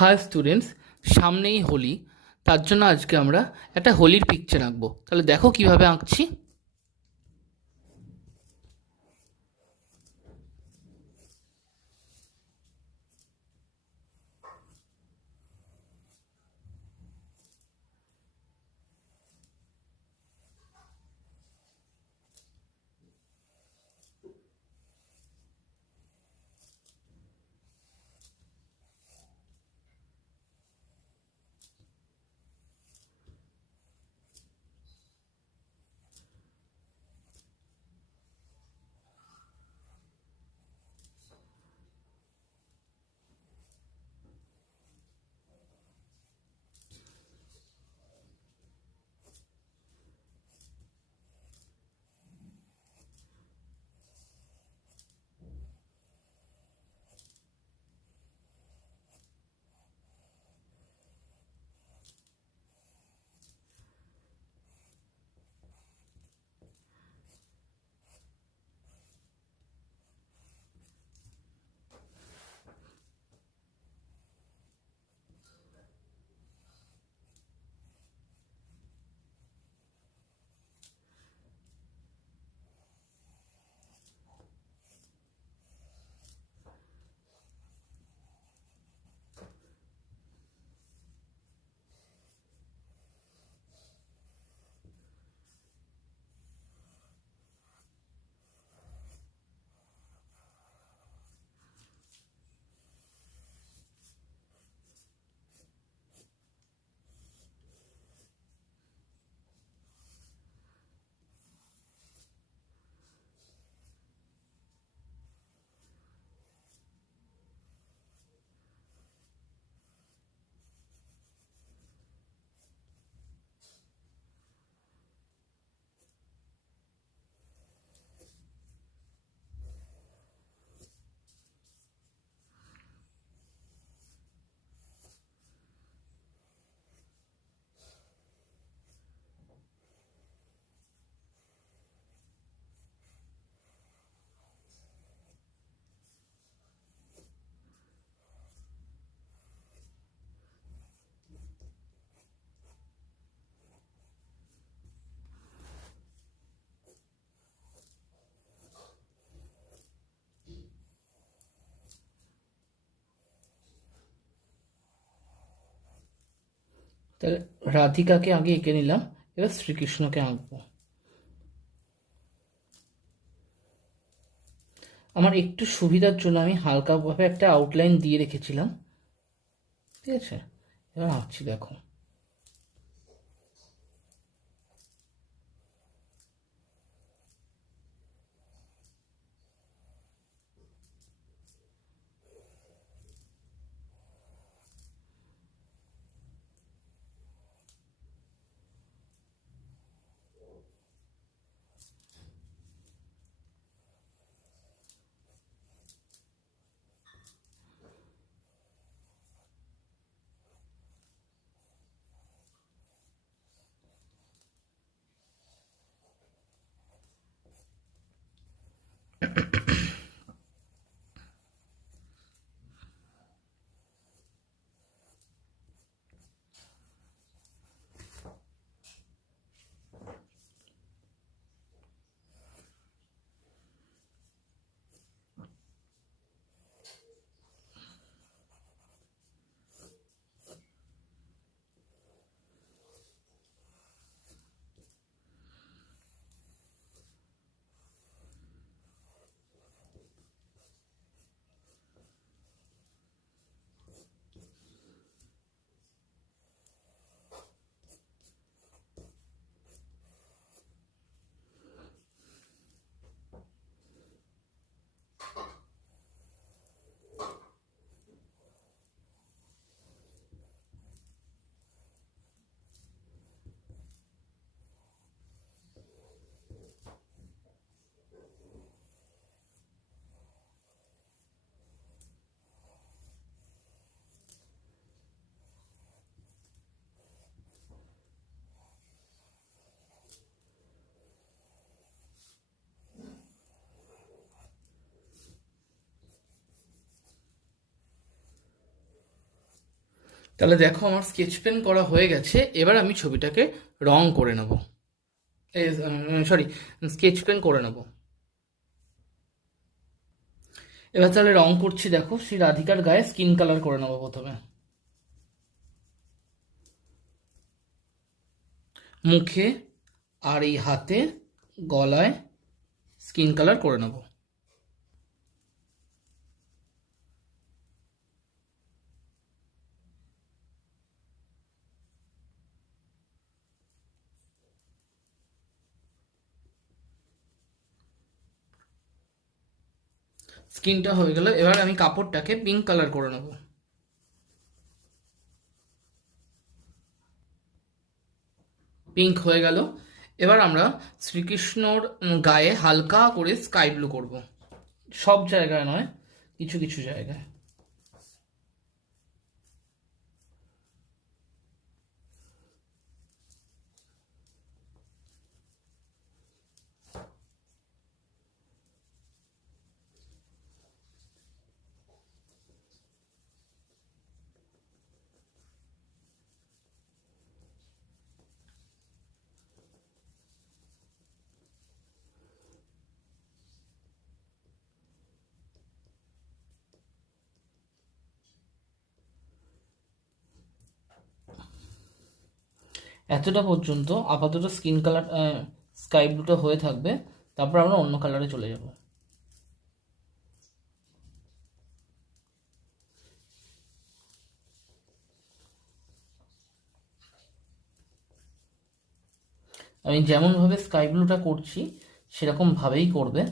High students, সামনেই হোলি। তার জন্য আজকে আমরা একটা হোলির পিকচার আঁকবো। তাহলে দেখো কিভাবে আঁকছি। তাহলে রাধিকাকে আগে এঁকে নিলাম, এবার শ্রীকৃষ্ণকে আঁকবো। আমার একটু সুবিধার জন্য আমি হালকাভাবে একটা আউটলাইন দিয়ে রেখেছিলাম। ঠিক আছে, এবার আঁকছি, দেখো। তাহলে দেখো আমার স্কেচ পেন করা হয়ে গেছে, এবার আমি ছবিটাকে রং করে নেব, সরি, স্কেচ পেন করে নেব। এবার তাহলে রং করছি, দেখো শ্রী রাধিকার গায়ে স্কিন কালার করে নেবো প্রথমে। মুখে আর এই হাতে, গলায় স্কিন কালার করে নেব। স্কিনটা হয়ে গেল, এবার আমি কাপড়টাকে পিঙ্ক কালার করে নেব। পিঙ্ক হয়ে গেল। এবার আমরা শ্রীকৃষ্ণর গায়ে হালকা করে স্কাই ব্লু করব, সব জায়গায় নয়, কিছু কিছু জায়গায়। এতটা পর্যন্ত আপাতত স্কিন কালার, স্কাই ব্লুটা হয়ে থাকবে, তারপর আমরা অন্য কালারে চলে যাব। আমি যেমনভাবে স্কাই ব্লুটা করছি সেরকম ভাবেই করবে।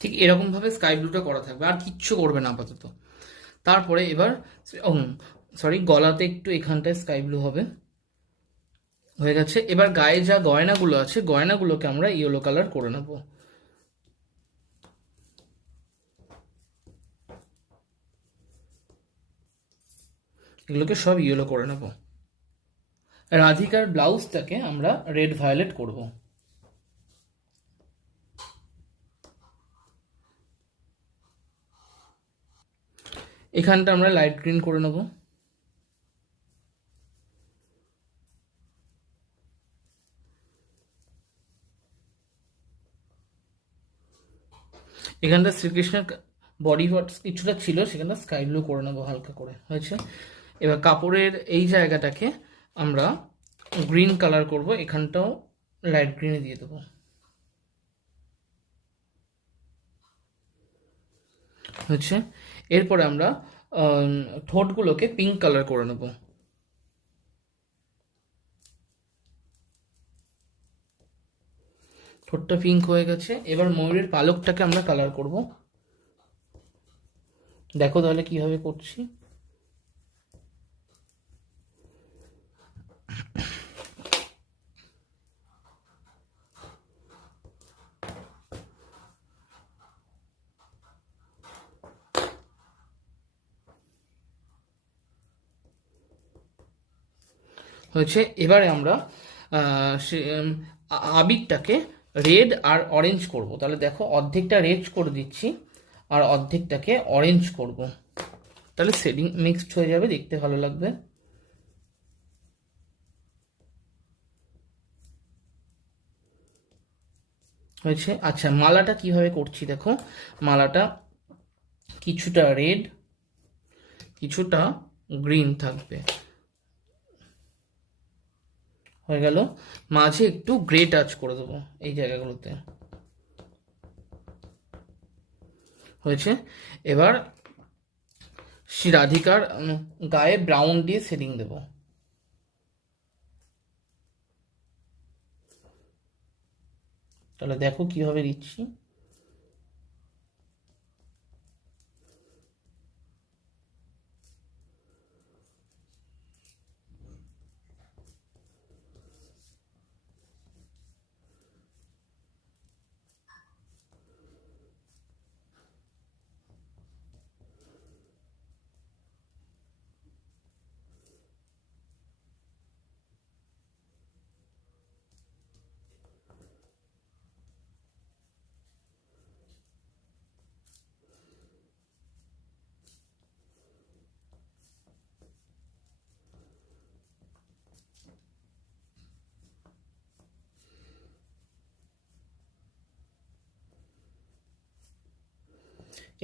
ঠিক এরকম ভাবে স্কাই ব্লুটা করা থাকবে, আর কিচ্ছু করবে না আপাতত। তারপরে এবার, সরি, গলাতে একটু এখানটায় স্কাই ব্লু হবে, হয়ে গেছে। এবার গায়ে যা গয়নাগুলো আছে, গয়নাগুলোকে আমরা ইয়েলো কালার করে নেব। এগুলোকে সব ইয়েলো করে নেব। রাধিকার ব্লাউজটাকে আমরা রেড ভায়োলেট করব। এখানটা আমরা লাইট গ্রিন করে নেব। এখানটা শ্রীকৃষ্ণের বডি পার্টস কিছুটা ছিল, সেখানটা স্কাই ব্লু করে নেবো হালকা করে, হয়েছে। এবার কাপড়ের এই জায়গাটাকে আমরা গ্রিন কালার করব, এখানটাও লাইট গ্রিনে দিয়ে দেবো, হচ্ছে। এরপরে আমরা ঠোঁটগুলোকে পিঙ্ক কালার করে নেব। ঠোঁটটা পিঙ্ক হয়ে গেছে। এবার ময়ূরের পালকটাকে আমরা কালার করব। দেখো তাহলে কিভাবে করছি। হয়েছে। এবারে আমরা আবিরটাকে রেড আর অরেঞ্জ করব। তাহলে দেখো অর্ধেকটা রেড করে দিচ্ছি আর অর্ধেকটাকে অরেঞ্জ করব, তাহলে শেডিং মিক্সড হয়ে যাবে, দেখতে ভালো লাগবে। হয়েছে। আচ্ছা, মালাটা কিভাবে করছি দেখো। মালাটা কিছুটা রেড, কিছুটা গ্রিন থাকবে, হয়ে গেল। মাঝে একটু গ্রে টাচ করে দেবো এই জায়গাগুলোতে, হয়েছে। এবার শ্রী রাধিকার গায়ে ব্রাউন দিয়ে শেডিং দেব। তাহলে দেখো কিভাবে দিচ্ছি।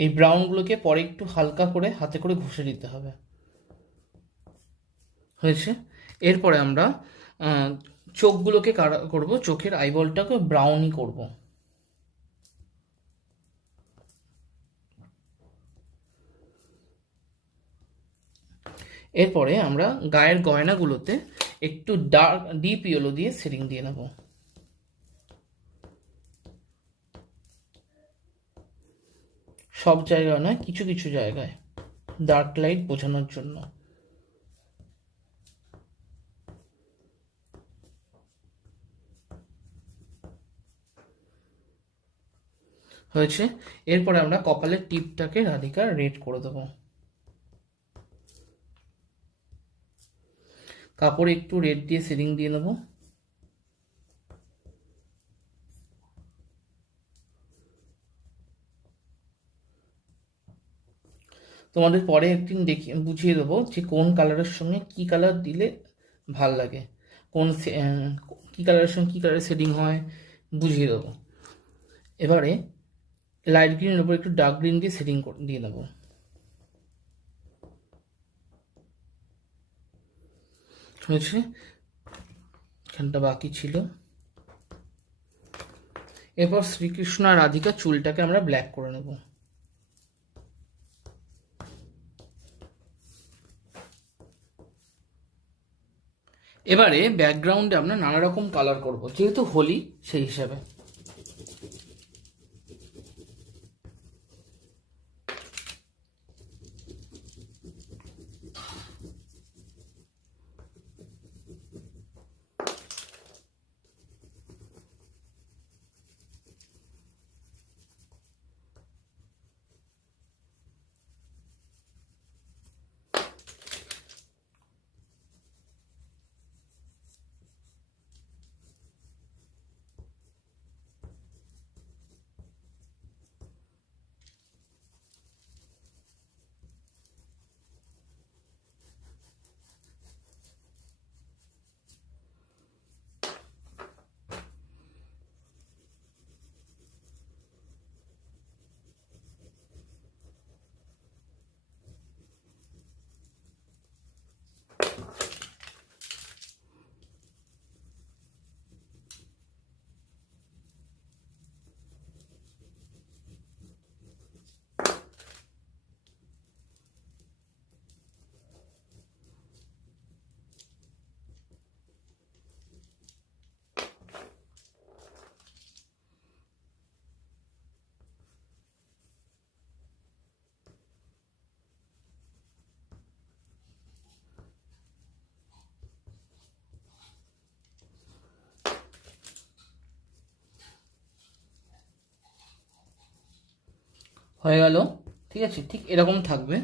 এই ব্রাউনগুলোকে পরে একটু হালকা করে হাতে করে ঘষে দিতে হবে। হয়েছে। এরপরে আমরা চোখগুলোকে করব, চোখের আইবলটাকে ব্রাউনই করব। এরপরে আমরা গায়ের গয়নাগুলোতে একটু ডিপ ইয়েলো দিয়ে শেডিং দিয়ে নেব। সব জায়গায় নয়, কিছু কিছু জায়গায় ডার্ক লাইট বোঝানোর জন্য। হয়েছে। এরপরে আমরা কপালের টিপটাকে রাধিকা রেড করে দেবো। কাপড়ে একটু রেড দিয়ে শেডিং দিয়ে নেব। তোমাদের পরে একদিন দেখিয়ে বুঝিয়ে দেবো যে কোন কালারের সঙ্গে কি কালার দিলে ভাল লাগে, কি কালারের সঙ্গে কি কালারের শেডিং হয় বুঝিয়ে দেবো। এবারে লাইট গ্রিনের উপর একটু ডার্ক গ্রিন দিয়ে শেডিং দিয়ে দেবো। হয়েছে। এখানটা বাকি ছিল। এরপর শ্রীকৃষ্ণ আর রাধিকা চুলটাকে আমরা ব্ল্যাক করে নেব। এবারে ব্যাকগ্রাউন্ডে আমরা নানা রকম কালার করব, যেহেতু হোলি সেই হিসাবে। হয়ে গেল। ঠিক আছে, ঠিক এরকম থাকবে।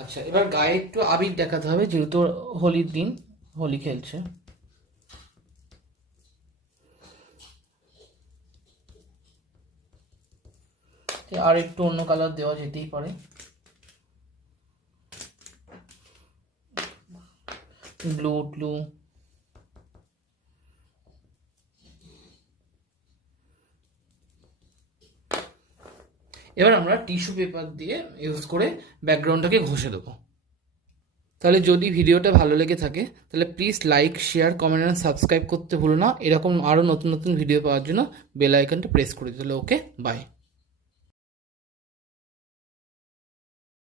আচ্ছা, এবার গায়ে একটু আবির দেখাতে হবে, যেহেতু হোলির দিন, হোলি খেলছে। আর একটু অন্য কালার দেওয়া যেতেই পারে। Blue blue. এবার আমরা টিস্যু পেপার দিয়ে ইউজ করে ব্যাকগ্রাউন্ডটাকে ঘষে দেবো। তাহলে যদি ভিডিওটা ভালো লেগে থাকে তাহলে প্লিজ লাইক, শেয়ার, কমেন্ট আর সাবস্ক্রাইব করতে ভুলো না। এরকম আরও নতুন নতুন ভিডিও পাওয়ার জন্য বেল আইকনটা প্রেস করে দিলে। ওকে, বাই।